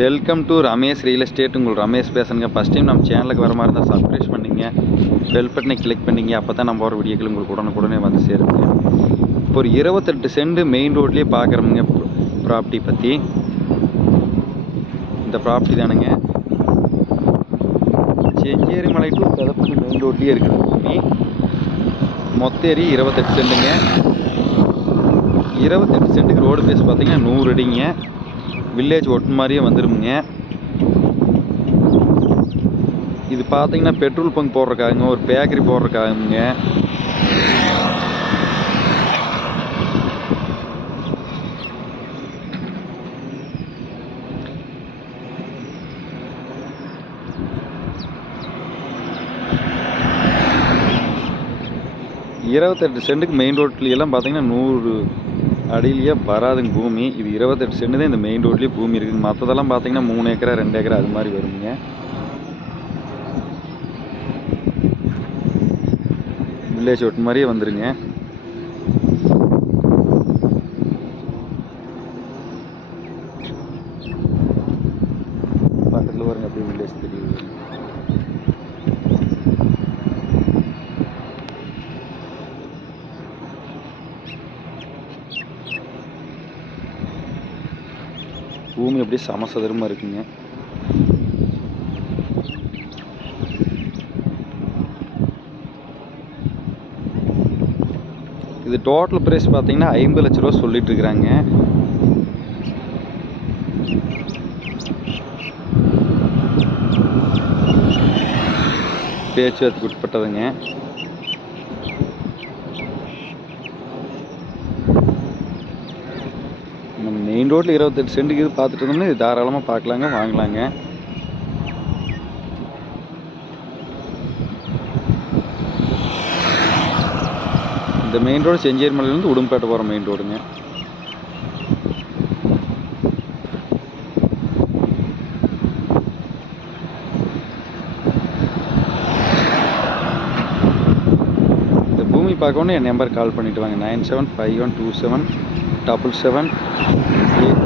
Welcome to Ramesh real estate. உங்கள் ரமேஷ் பேசுங்க. First time நம்ம சேனலுக்கு வர மாதிரி இருந்தால் சப்ஸ்கிரைப் பண்ணிங்க, பெல் பட்டனை கிளிக் பண்ணிங்க. அப்போ தான் நம்ம வர வீடியோக்கள் உங்களுக்கு உடனுக்குடனே வந்து சேருங்க. இப்போ ஒரு 28 சென்ட் மெயின் ரோட்லேயே பார்க்குறோமுங்க ப்ராப்பர்ட்டி பற்றி. இந்த ப்ராப்பர்ட்டி தானுங்க செஞ்சேரி மலை டு பெதப்பள்ளி மெயின் ரோட்லேயே இருக்குது பூமி. மொத்த ஏரி 28 சென்ட்டுங்க. 28 சென்ட்டுக்கு ரோடு பேஸ் பார்த்தீங்கன்னா 100 அடிங்க. வில்லேஜ் ஒட்டு மாதிரியே வந்துருமுங்க. இது பார்த்தீங்கன்னா பெட்ரோல் பங்க் போடுறக்காகுங்க, ஒரு பேக்கரி போடுறக்காகுங்க. இருபத்தெட்டு சென்ட்டுக்கு மெயின் ரோட்லையெல்லாம் பார்த்தீங்கன்னா 100 அடியிலேயே வராதுங்க பூமி. இது 28 சென்ட் தான் இந்த மெயின் ரோட்லேயே பூமி இருக்குது. மற்றதெல்லாம் பார்த்தீங்கன்னா 3 ஏக்கரா 2 ஏக்கரா அது மாதிரி வருங்க. வில்லேஜ் ஓட்டு மாதிரியே வந்துருங்க. பக்கத்தில் வருங்க அப்படியே வில்லேஜ் தெரியுது. பூமி அப்படியே சமசதுரமாக இருக்குங்க. இது டோட்டல் ப்ரைஸ் பார்த்தீங்கன்னா 50 லட்ச ரூபா சொல்லிட்டு இருக்கிறாங்க. பேச்சுவார்த்தைக்கு உட்பட்டதுங்க. நம்ம மெயின் ரோட்டில் 28 சென்ட்டுக்கு இது பார்த்துட்டு இருந்தோம்னா இது தாராளமாக பார்க்கலாங்க, வாங்கலாங்க. இந்த மெயின் ரோடு செஞ்சேரி மலையிலேருந்து உடும்பேட்டை போகிற மெயின் ரோடுங்க. இந்த பூமி பார்க்கணும் என் நம்பர் கால் பண்ணிவிட்டு வாங்க. 9751277778.